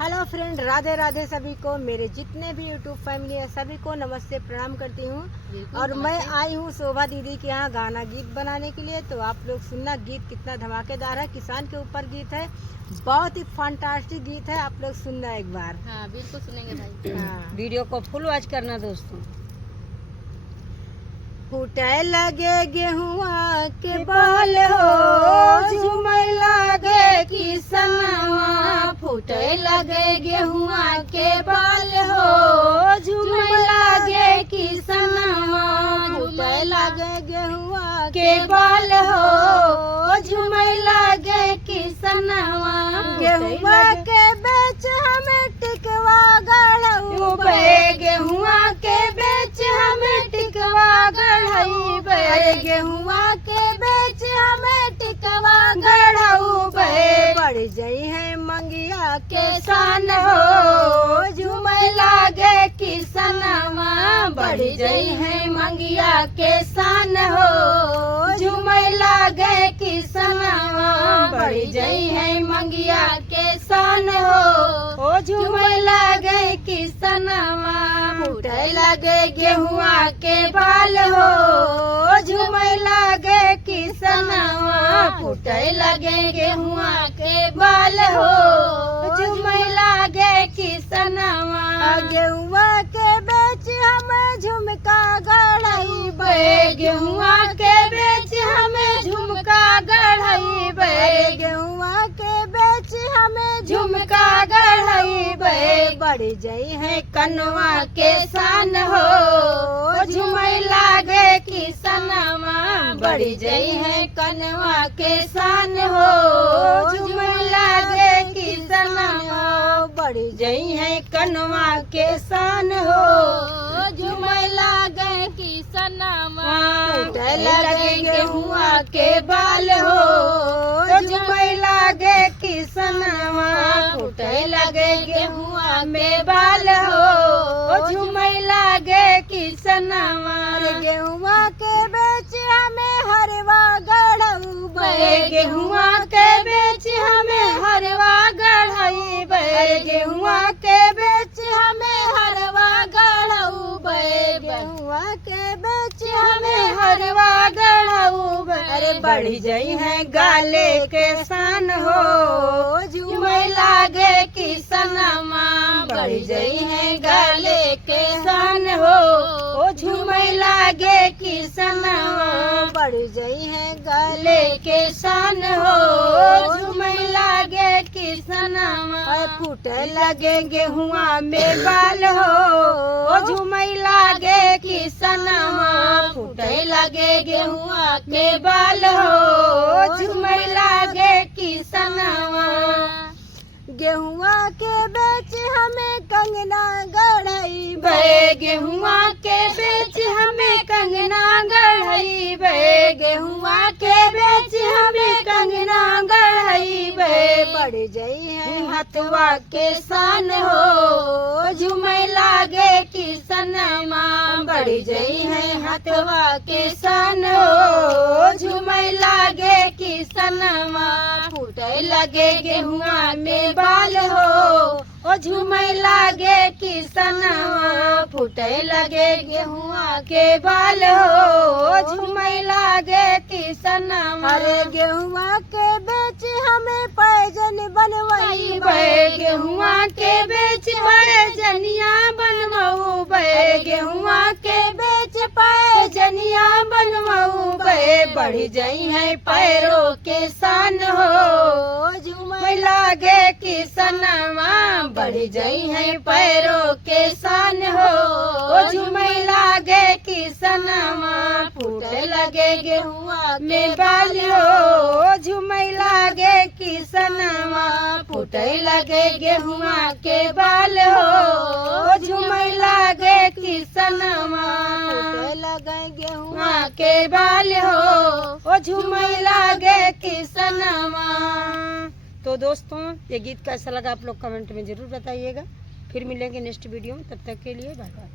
Hello friend, Radhe Radhe सभी को। मेरे जितने भी यूट्यूब फैमिली है सभी को नमस्ते, प्रणाम करती हूँ। और मैं आई हूँ शोभा दीदी के यहाँ गाना गीत बनाने के लिए। तो आप लोग सुनना, गीत कितना धमाकेदार है। किसान के ऊपर गीत है, बहुत ही फैंटास्टिक गीत है। आप लोग सुनना एक बार। हाँ बिल्कुल सुनेंगे भाई। हाँ। वीडियो को फुल वॉच करना दोस्तों। फूटे लगे गेहुआ के बाल हो, झूमे लगे किसनवा। फूटे लगे गेहुआ के बाल हो, झूमे लगे किसनवा। फूटे लगे गेहुआ के बाल हो, झूमे लगे किसनवा। गेहुआ के बेच हमें टिकवा गढ़ऊ बे, गेहुआ के बेच हमें टिकवा गढ़ई बे। गेहुआ के बेच हमें टिकवा गढ़ऊ बे। बढ़ जाई है मंगिया के सान हो, झूमे लागे किसनवा। बढ़ जाई है मंगिया के सान हो, झूमे लागे किसनवा। बढ़ जाई है मंगिया के सान हो, झूमे लागे किसनवा। फूटे लगे गेहुआ के बाल हो, झूमे लागे किसनवा। फूटे लगे गेहुआ के बाल हो, झूमे लागे किसनवा। गेहुआ के बेच हमें झुमका गढ़ई बे। गेहुआ के बेच हमें झुमका गढ़ई बे। गेहुआ के बेच हमें झुमका गढ़ई बे। बढ़ जाई है कनवा के सान हो, झूमे लागे किसनवा। बढ़ जाई है कनवा के सान हो, झूमे लागे किसनवा। बढ़ जाई है कनवा के सान हो, झूमे लागे किसनवा। फूटे लगे गेहुआ के बाल हो, झूमे लागे किसनवा। फूटे लगे गेहुआ में बाल हो, झूमे लागे किसनवा। गेहुआ के बेच हमें हरवा गढ़ऊ बे। गेहुआ के बेच हमें हरवा गढ़ई बे। गेहुआ के बेच हमें हरवा गढ़ऊ बे। गेहुआ के बेच हमें हरवा गढ़ऊ बे। अरे बढ़ जाई है गाले के सान हो, झूमे लागे किसनवा। बढ़ जाई है गाले के सान हो, झूमे लागे किसनवा। बढ़ जाई है गाले के सान हो, झूमे लागे किसनवा। फूटे लगे गेहुआ में बाल हो, झूमे लागे किसनवा। फूटे लगे गेहुआ के बाल हो, झूमे लागे किसनवा। गेहुआ के बेच हमें कंगना गढ़ई बे। गेहुआ के बेच हमें कंगना गढ़ई बे। गेहुआ के बेच हमें कंगना गढ़ई बे। बढ़ जाई है हथवा के सान हो, झूमे लागे किसनवा। बढ़ जाई है हथवा के सान हो, झूमे लागे किसनवा। फूटे लगे गेहुआ में बाल हो, झूमे लागे किसनवा। फूटे लगे गेहुआ के बाल हो, झूमे लागे किसनवा। अरे गेहुआ के बेच हमें पैजन बनवाई बे। गेहुआ के बेच पैजनिया बनवाऊ बे। गेहुआ के बेच पैजनिया बनवाऊ बे। बढ़ जाई है पैरों के सान हो, झूमे लागे किसनवा। बढ़ जाई है पैरों के सान हो, झूमे लागे किसनवा। फूटे लगे गेहुआ में बाल हो, झूमे लागे किसनवा। फूटे लगे गेहुआ के बाल हो, झूमे लागे किसनवा। फूटे लगे गेहुआ के बाल हो, झूमे लागे किसनवा। तो दोस्तों ये गीत कैसा लगा आप लोग कमेंट में जरूर बताइएगा। फिर मिलेंगे नेक्स्ट वीडियो में, तब तक के लिए बाय बाय।